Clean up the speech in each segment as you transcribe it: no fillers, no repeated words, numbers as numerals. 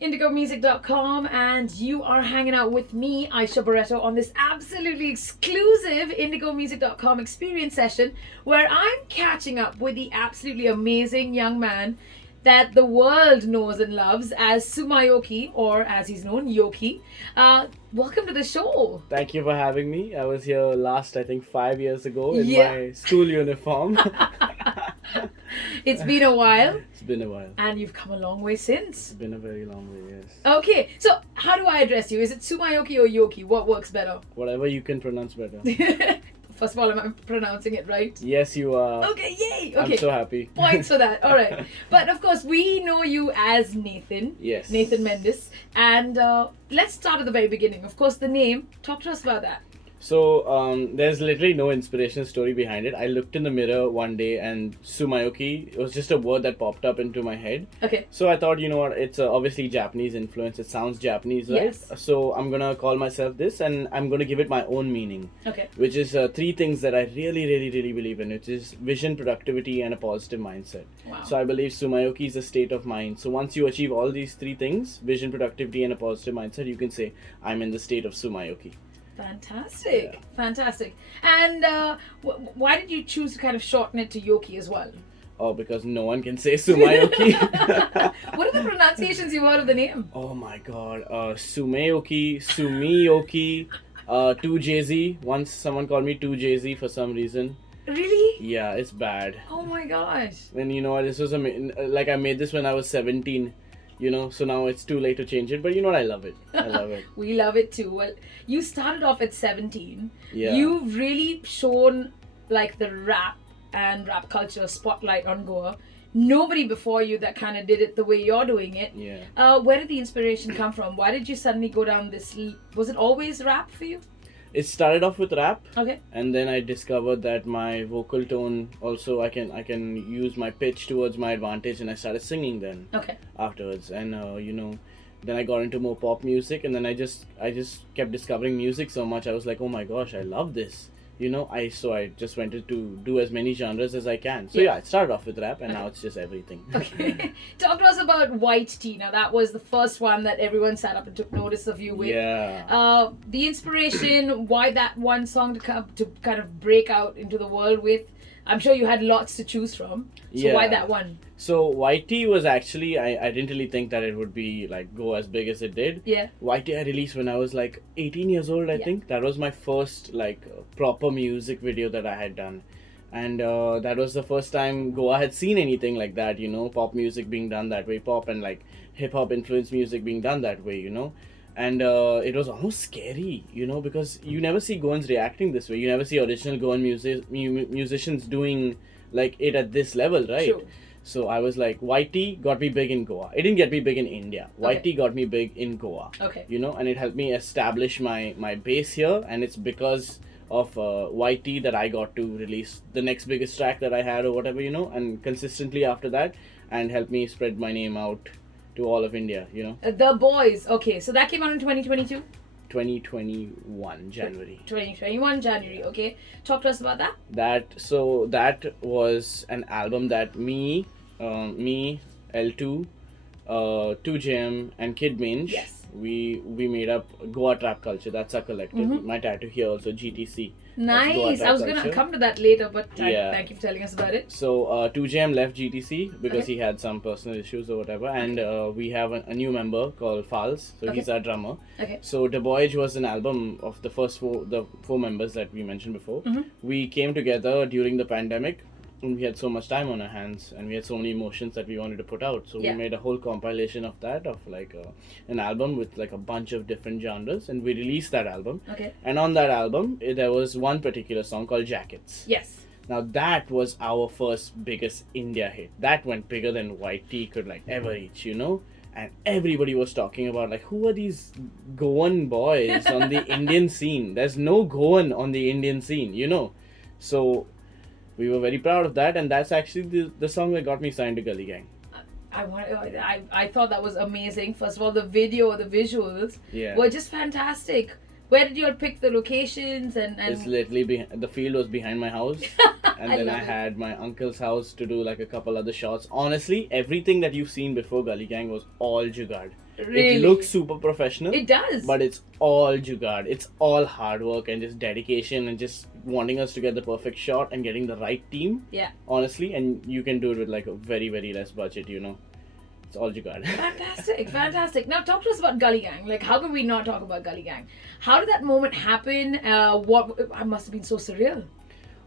IndigoMusic.com, and you are hanging out with me, Aisha Barreto, on this absolutely exclusive IndigoMusic.com experience session where I'm catching up with the absolutely amazing young man that the world knows and loves as Tsumyoki, or as he's known, Yoki. Welcome to the show. Thank you for having me. I was here last, I think, 5 years ago in Yeah. my school uniform. It's been a while, It's been a while. and you've come a long way since. It's been a very long way, yes. Okay, so how do I address you? Is it Tsumyoki or Yoki? What works better? Whatever you can pronounce better. First of all, am I pronouncing it right? Yes, you are. Okay, yay! Okay. I'm so happy. Points for that. All right. But of course, we know you as Nathan. Yes. Nathan Mendes. And let's start at the very beginning. Of course, the name. Talk to us about that. So, there's literally no inspirational story behind it. I looked in the mirror one day and Tsumyoki was just a word that popped up into my head. Okay. So I thought, you know what, it's obviously Japanese influence. It sounds Japanese, right? Yes. So I'm going to call myself this and I'm going to give it my own meaning. Okay. Which is three things that I really believe in, which is vision, productivity, and a positive mindset. Wow. So I believe Tsumyoki is a state of mind. So once you achieve all these three things, vision, productivity, and a positive mindset, you can say, I'm in the state of Tsumyoki. Fantastic. Yeah. Fantastic. And why did you choose to kind of shorten it to Yoki as well? Oh, because no one can say Tsumyoki. What are the pronunciations you've heard of the name? Oh my god. Sumyoki, 2JZ. Once someone called me 2JZ for some reason. Really? Yeah, it's bad. Oh my gosh. And you know what, this was like I made this when I was 17, you know, so now it's too late to change it, but you know what, I love it. I love it. We love it too. Well, you started off at 17. Yeah. You've really shown like the rap and rap culture spotlight on Goa. Nobody before you that kind of did it the way you're doing it. Yeah. Where did the inspiration come from? Why did you suddenly go down this? Was it always rap for you? It started off with rap, Okay. and then I discovered that my vocal tone also I can use my pitch towards my advantage, and I started singing then Okay. afterwards, and you know, then I got into more pop music, and then I just kept discovering music so much. I was like, oh my gosh, I love this. You know, I just wanted to do as many genres as I can. So yeah, it started off with rap, and now it's just everything. Okay. Talk to us about White Tea. Now that was the first one that everyone sat up and took notice of you with. Yeah. The inspiration, why that one song to kind of break out into the world with. I'm sure you had lots to choose from. So why that one? So White Tea was actually, I didn't really think that it would be like go as big as it did. Yeah. White Tea I released when I was like 18 years old, I think. That was my first like proper music video that I had done. And that was the first time Goa had seen anything like that, you know, pop music being done that way, pop and like hip hop influenced music being done that way, you know. And it was almost scary, you know, because you never see Goans reacting this way. You never see original Goan musicians doing like it at this level, right? True. So I was like, White Tea got me big in Goa. It didn't get me big in India. White Tea got me big in Goa. Okay. You know, and it helped me establish my base here. And it's because of White Tea that I got to release the next biggest track that I had or whatever, you know, and consistently after that, and help me spread my name out to all of India, you know. The Boys. Okay, so that came out in 2022? 2021 January. 2021 January. Okay. Talk to us about that. That was an album that me, L2, 2JM and Kid Minj, Yes. we made up Goa Trap Culture. That's our collective. My tattoo here also, GTC. That's Goa Nice. Trap I was going to Culture. come to that later, but Yeah. thank you for telling us about it. So 2JM left GTC because Okay. he had some personal issues or whatever, and we have a new member called Fals. So he's our drummer. Okay. So The Boyage was an album of the four members that we mentioned before. We came together during the pandemic, and we had so much time on our hands, and we had so many emotions that we wanted to put out. So Yeah. we made a whole compilation of that, of like an album with like a bunch of different genres, and we released that album. Okay. And on that album, there was one particular song called Jackets. Yes. Now that was our first biggest India hit. That went bigger than White Tea could like ever reach, you know? And everybody was talking about like, who are these Goan boys on the Indian scene? There's no Goan on the Indian scene, you know? So we were very proud of that, and that's actually the song that got me signed to Gully Gang. I thought that was amazing. First of all, the video, the visuals Yeah. were just fantastic. Where did you all pick the locations and It's literally the field was behind my house, and then I love it. had my uncle's house to do like a couple other shots. Honestly, everything that you've seen before Gully Gang was all jugaad. Really? It looks super professional. It does. But it's all jugaad. It's all hard work and just dedication and just wanting us to get the perfect shot and getting the right team. Yeah. Honestly, and you can do it with like a very, very less budget, you know. It's all jugaad. Fantastic, fantastic. Now talk to us about Gully Gang. Like, how can we not talk about Gully Gang? How did that moment happen? What I must have been so surreal.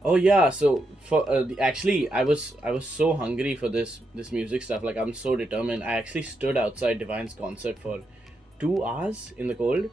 Oh yeah, so for actually I was so hungry for this music stuff. Like I'm so determined. I actually stood outside Divine's concert for 2 hours in the cold,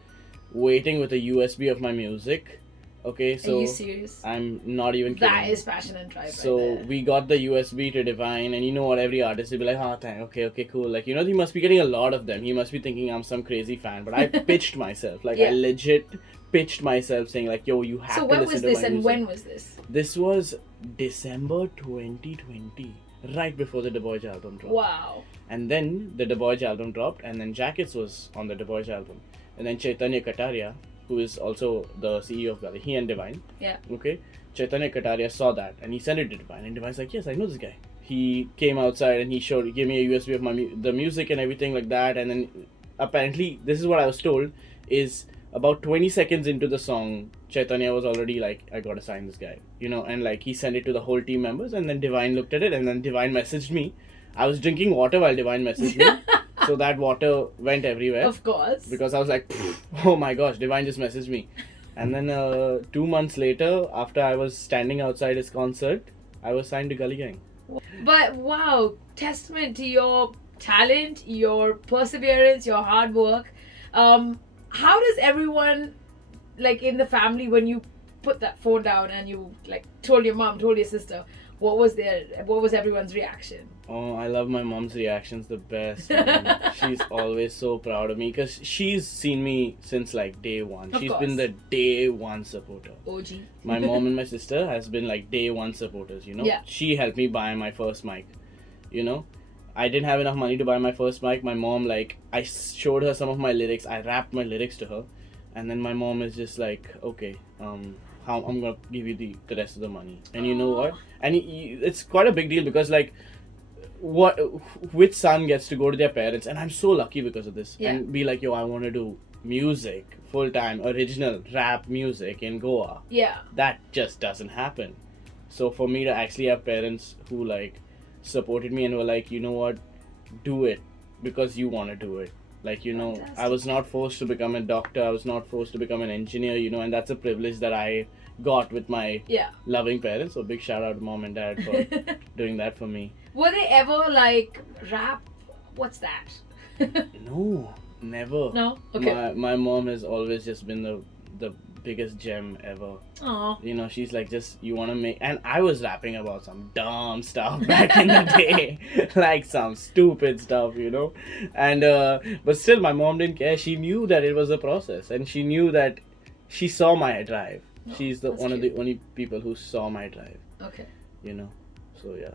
waiting with a USB of my music. Okay, so Are you serious? I'm not even kidding. That is passion and drive. So right there. we got the USB to Divine, and you know what? Every artist will be like, "Ah, okay, cool." Like you know, he must be getting a lot of them. He must be thinking I'm some crazy fan. But I pitched myself, like I Yeah. legit pitched myself, saying like, "Yo, you have So to when listen was to this my and music." when was this? This was December 2020, right before the DeBoyge album dropped. Wow. And then the DeBoyge album dropped, and then Jackets was on the DeBoyge album, and then Chaitanya Kataria, who is also the CEO of Gully, he and Divine. Yeah. Okay. Chaitanya Kataria saw that and he sent it to Divine, and Divine's like, yes, I know this guy. He came outside and he gave me a USB of the music and everything like that, and then apparently this is what I was told is about 20 seconds into the song, Chaitanya was already like, I gotta sign this guy, you know, and like he sent it to the whole team members, and then Divine looked at it, and then Divine messaged me. I was drinking water while Divine messaged me. So that water went everywhere. Of course. Because I was like, oh my gosh, Divine just messaged me. And then 2 months later, after I was standing outside his concert, I was signed to Gully Gang. But wow, testament to your talent, your perseverance, your hard work. How does everyone, like in the family, when you put that phone down and you like told your mom, told your sister, what was everyone's reaction? Oh, I love my mom's reactions the best. Man. She's always so proud of me because she's seen me since like day one. Of She's course. been the day one supporter. OG. My mom and my sister has been like day one supporters, you know. Yeah. She helped me buy my first mic, you know. I didn't have enough money to buy my first mic. My mom, like, I showed her some of my lyrics. I rapped my lyrics to her. And then my mom is just like, okay, how I'm going to give you the rest of the money. And you know what? And it's quite a big deal because, like, which son gets to go to their parents? And I'm so lucky because of this. Yeah. And be like, yo, I want to do music, full-time, original rap music in Goa. Yeah. That just doesn't happen. So for me to actually have parents who like supported me and were like, you know what, do it because you want to do it. Like, you know, Fantastic. I was not forced to become a doctor. I was not forced to become an engineer, you know, and that's a privilege that I got with my Yeah. loving parents. So big shout out to mom and dad for doing that for me. Were they ever like rap? What's that? No, never. No? Okay. My mom has always just been the biggest gem ever. Aw. You know, she's like, just, you want to make... And I was rapping about some dumb stuff back in the day. Like some stupid stuff, you know. And, but still, my mom didn't care. She knew that it was a process. And she knew that she saw my drive. Oh, She's that's one of cute. the only people who saw my drive, Okay. you know. So, yeah.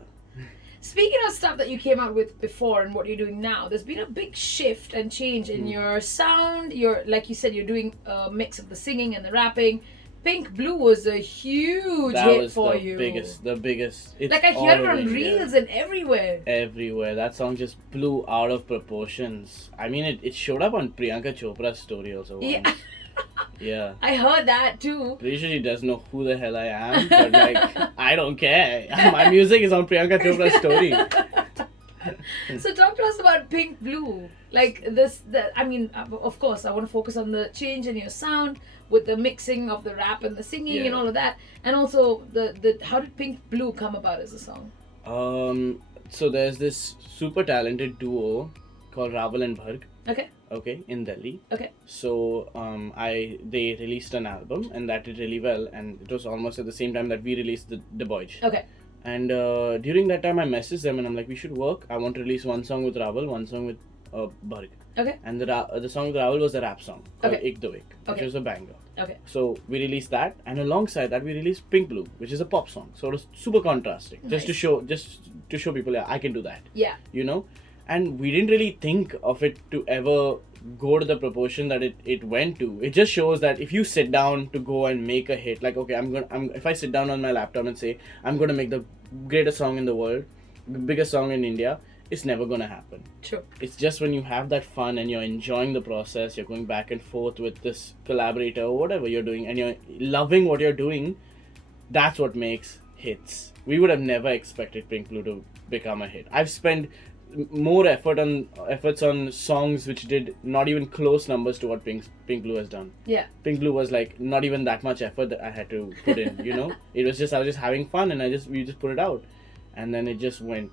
Speaking of stuff that you came out with before and what you're doing now, there's been a big shift and change in your sound. You're, like you said, you're doing a mix of the singing and the rapping. Pink Blue was a huge That hit was for the you. biggest. It's Like I all hear it over on India. reels and everywhere. Everywhere. That song just blew out of proportions. I mean, it showed up on Priyanka Chopra's story also once. Yeah. Yeah. I heard that too. Pretty sure she doesn't know who the hell I am, but like, I don't care. My music is on Priyanka Chopra's story. So talk to us about Pink Blue. Like this, I mean, of course, I want to focus on the change in your sound with the mixing of the rap and the singing and Yeah. all of that, and also the how did Pink Blue come about as a song? So there's this super talented duo called Raval and Bharg, Okay. okay, in Delhi. Okay. So they released an album and that did really well, and it was almost at the same time that we released the Boyj. Okay. And during that time I messaged them and I'm like, we should work. I want to release one song with Raval, one song with Bharg. Okay. And the song with Raval was a rap song called Okay. Ik Do Ik, which Okay. was a banger. Okay. So we released that, and alongside that we released Pink Blue, which is a pop song. So it was super contrasting, just Nice. to show people, yeah, I can do that, Yeah. you know. And we didn't really think of it to ever go to the proportion that it went to, it just shows that if you sit down to go and make a hit, like, okay, if I sit down on my laptop and say I'm gonna make the greatest song in the world, the biggest song in India, it's never gonna happen. True. It's just when you have that fun and you're enjoying the process, you're going back and forth with this collaborator or whatever you're doing, and you're loving what you're doing, that's what makes hits. We would have never expected Pink Blue to become a hit. I've spent more efforts on songs which did not even close numbers to what Pink Blue has done. Yeah. Pink Blue was like not even that much effort that I had to put in, you know? It was just, I was just having fun, and we just put it out. And then it just went...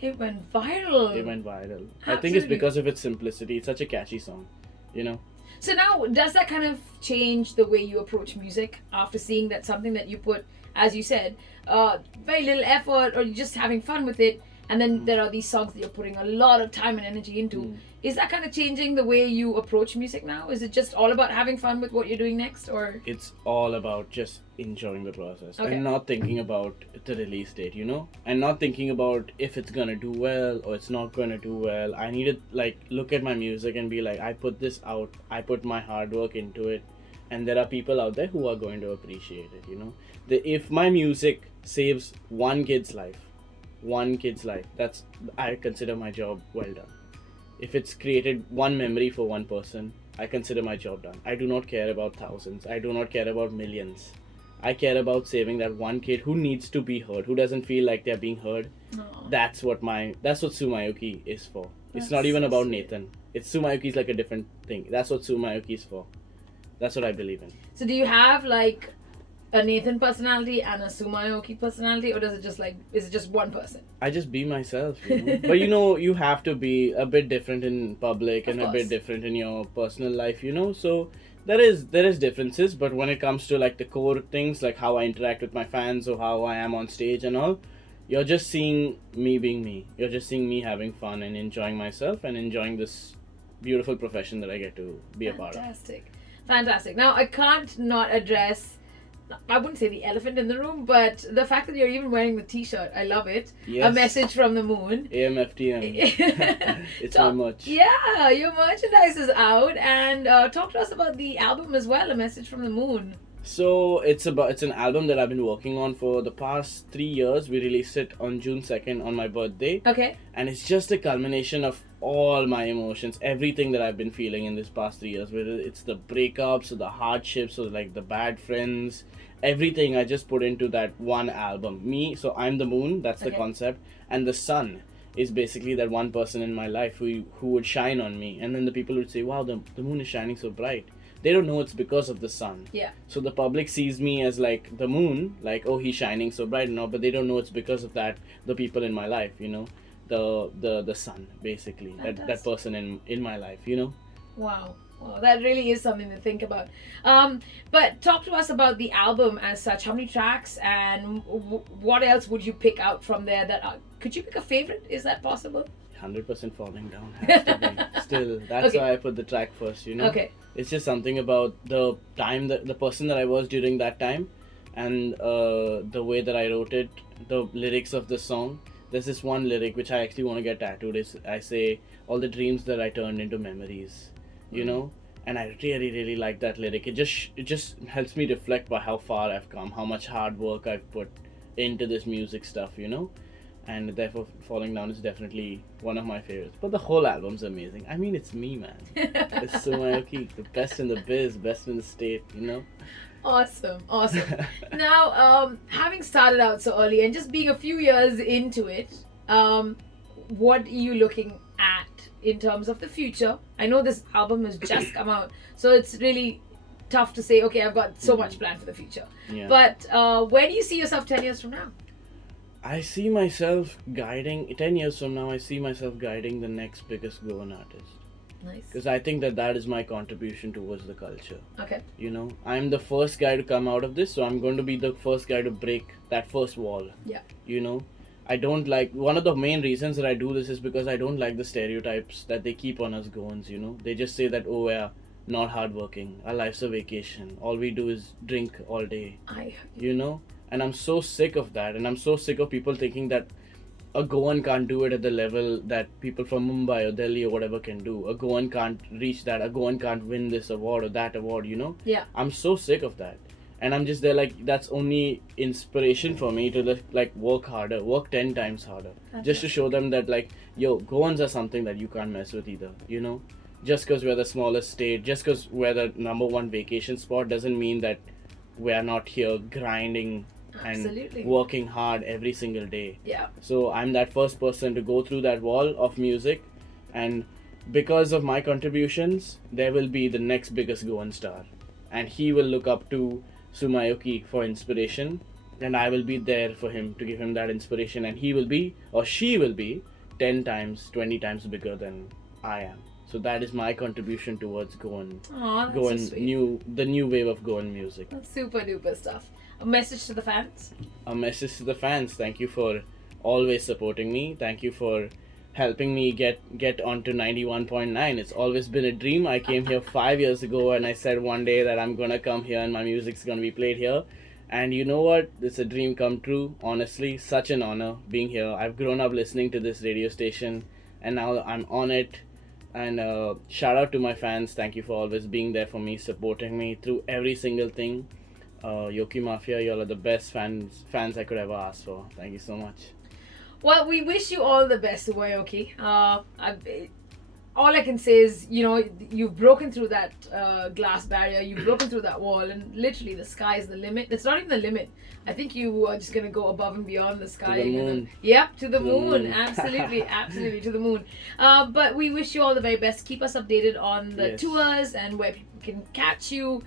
It went viral. It went viral. Absolutely. I think it's because of its simplicity. It's such a catchy song, you know? So now, does that kind of change the way you approach music after seeing that something that you put, as you said, very little effort, or you're just having fun with it, and then there are these songs that you're putting a lot of time and energy into. Is that kind of changing the way you approach music now? Is it just all about having fun with what you're doing next, or? It's all about just enjoying the process, Okay. and not thinking about the release date, you know? And not thinking about if it's gonna do well or it's not gonna do well. I need to like look at my music and be like, I put this out, I put my hard work into it, and there are people out there who are going to appreciate it, you know? If my music saves one kid's life, that's, I consider my job well done. If it's created one memory for one person, I consider my job done. I do not care about thousands. I do not care about millions. I care about saving that one kid who needs to be heard, who doesn't feel like they're being heard. Aww. That's what Tsumyoki is for. It's That's not even so about sweet. Nathan. Tsumyoki is like a different thing. That's what Tsumyoki is for. That's what I believe in. So do you have like a Nathan personality and a Tsumyoki personality, or is it just one person? I just be myself, you know. But you know, you have to be a bit different in public Of and a course. bit different in your personal life, you know. So there is differences, but when it comes to like the core things, like how I interact with my fans or how I am on stage and all, you're just seeing me being me. You're just seeing me having fun and enjoying myself and enjoying this beautiful profession that I get to be a part of. Fantastic. Now I can't not address, I wouldn't say the elephant in the room, but the fact that you're even wearing the t-shirt. I love it. Yes. A message from the moon. AMFTM. It's my merch. Yeah, your merchandise is out, and talk to us about the album as well, A Message from the Moon. So it's an album that I've been working on for the past 3 years. We released it on June 2nd on my birthday. Okay. And it's just a culmination of all my emotions, everything that I've been feeling in this past 3 years, whether it's the breakups or the hardships or like the bad friends, everything I just put into that one album. So I'm the moon, that's the Okay. concept, and the sun is basically that one person in my life who would shine on me, and then the people would say, wow, the moon is shining so bright. They don't know it's because of the sun. Yeah. So the public sees me as like the moon, like, oh, he's shining so bright and all, but they don't know it's because of that, the people in my life, you know, the sun, basically, that Fantastic. person in my life, you know. Wow. Wow, that really is something to think about. But talk to us about the album as such. How many tracks, and what else would you pick out from there? Could you pick a favorite? Is that possible? 100% Falling Down has to be. Still, that's Okay. why I put the track first, you know. Okay. It's just something about the time, the person that I was during that time, and the way that I wrote it, the lyrics of the song. There's this one lyric which I actually want to get tattooed. I say, all the dreams that I turned into memories, you know. And I really, really like that lyric. It just helps me reflect by how far I've come, how much hard work I've put into this music stuff, you know. And therefore, Falling Down is definitely one of my favorites. But the whole album's amazing. I mean, it's me, man. It's Sumyoki, the best in the biz, best in the state, you know. Awesome. Now, having started out so early and just being a few years into it, what are you looking at in terms of the future? I know this album has just come out, so it's really tough to say, okay, I've got so much planned for the future. Yeah. But where do you see yourself 10 years from now? I see myself guiding, 10 years from now, I see myself guiding the next biggest Goan artist. Nice. Because I think that is my contribution towards the culture. Okay. You know, I'm the first guy to come out of this, so I'm going to be the first guy to break that first wall. Yeah. You know, I don't like, one of the main reasons that I do this is because I don't like the stereotypes that they keep on us Goans, you know. They just say that, oh, we're not hardworking, our life's a vacation, all we do is drink all day, you know. And I'm so sick of that, and I'm so sick of people thinking that a Goan can't do it at the level that people from Mumbai or Delhi or whatever can do. A Goan can't reach that. A Goan can't win this award or that award, you know? Yeah. I'm so sick of that. And I'm just there like, that's only inspiration for me to like work harder, work 10 times harder. Just to show them that like, yo, Goans are something that you can't mess with either, you know? Just because we're the smallest state, just because we're the #1 vacation spot doesn't mean that we're not here grinding Absolutely. and working hard every single day. Yeah. So I'm that first person to go through that wall of music, and because of my contributions, there will be the next biggest Goan star, and he will look up to Tsumyoki for inspiration, and I will be there for him to give him that inspiration, and he will be, or she will be, 10 times, 20 times bigger than I am. So that is my contribution towards Goan. Aw, that's Goan, so sweet. the new wave of Goan music. That's super duper stuff. A message to the fans? A message to the fans. Thank you for always supporting me. Thank you for helping me get onto 91.9. It's always been a dream. I came here 5 years ago and I said one day that I'm gonna come here and my music's gonna be played here. And you know what? It's a dream come true. Honestly, such an honor being here. I've grown up listening to this radio station and now I'm on it. And shout out to my fans. Thank you for always being there for me, supporting me through every single thing. Yoki Mafia, y'all are the best fans I could ever ask for. Thank you so much. Well, we wish you all the best, Tsumyoki. All I can say is, you know, you've broken through that glass barrier, you've broken through that wall, and literally the sky is the limit. It's not even the limit. I think you are just going to go above and beyond the sky. To the moon. Yep, to the moon. Absolutely, absolutely, to the moon. But we wish you all the very best. Keep us updated on the tours and where people can catch you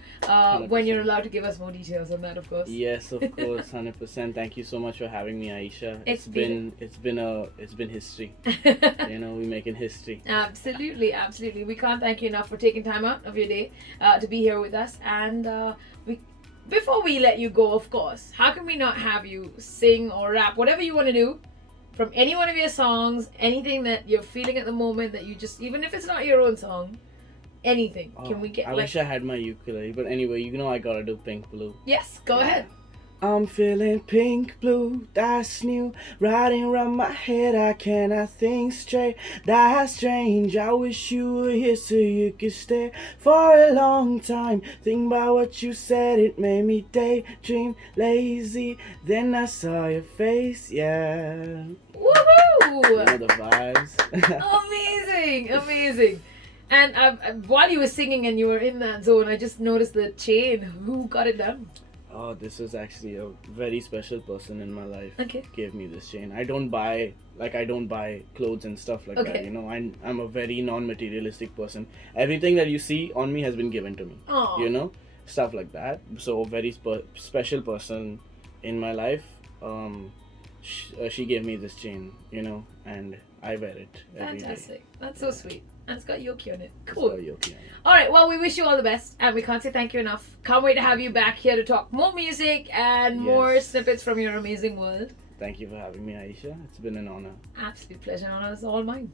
when you're allowed to give us more details on that, of course. Yes, of course, 100%. Thank you so much for having me, Aisha. It's been history. You know, we're making history. Absolutely, absolutely. We can't thank you enough for taking time out of your day to be here with us. And before we let you go, of course, how can we not have you sing or rap, whatever you want to do, from any one of your songs, anything that you're feeling at the moment that you just, even if it's not your own song, anything. Can we get I wish I had my ukulele, but anyway, you know I gotta do Pink Blue. Yes, go ahead. I'm feeling pink blue, that's new. Riding around my head, I cannot think straight. That's strange, I wish you were here so you could stay for a long time. Think about what you said, it made me daydream, lazy. Then I saw your face, yeah. Woohoo! You know the vibes. Amazing, amazing. And while you were singing and you were in that zone, I just noticed the chain. Who got it done? Oh, this was actually a very special person in my life. Okay. Gave me this chain. I don't buy clothes and stuff like that. You know, I'm a very non-materialistic person. Everything that you see on me has been given to me. Aww. You know, stuff like that. So a very special person in my life. She gave me this chain. You know, and I wear it every day. Fantastic. That's so sweet. And it's got Yoki on it. It's Cool. got Yoki on it. Alright, well, we wish you all the best. And we can't say thank you enough. Can't wait to have you back here to talk more music and more snippets from your amazing world. Thank you for having me, Aisha. It's been an honor. Absolute pleasure. Honor is all mine.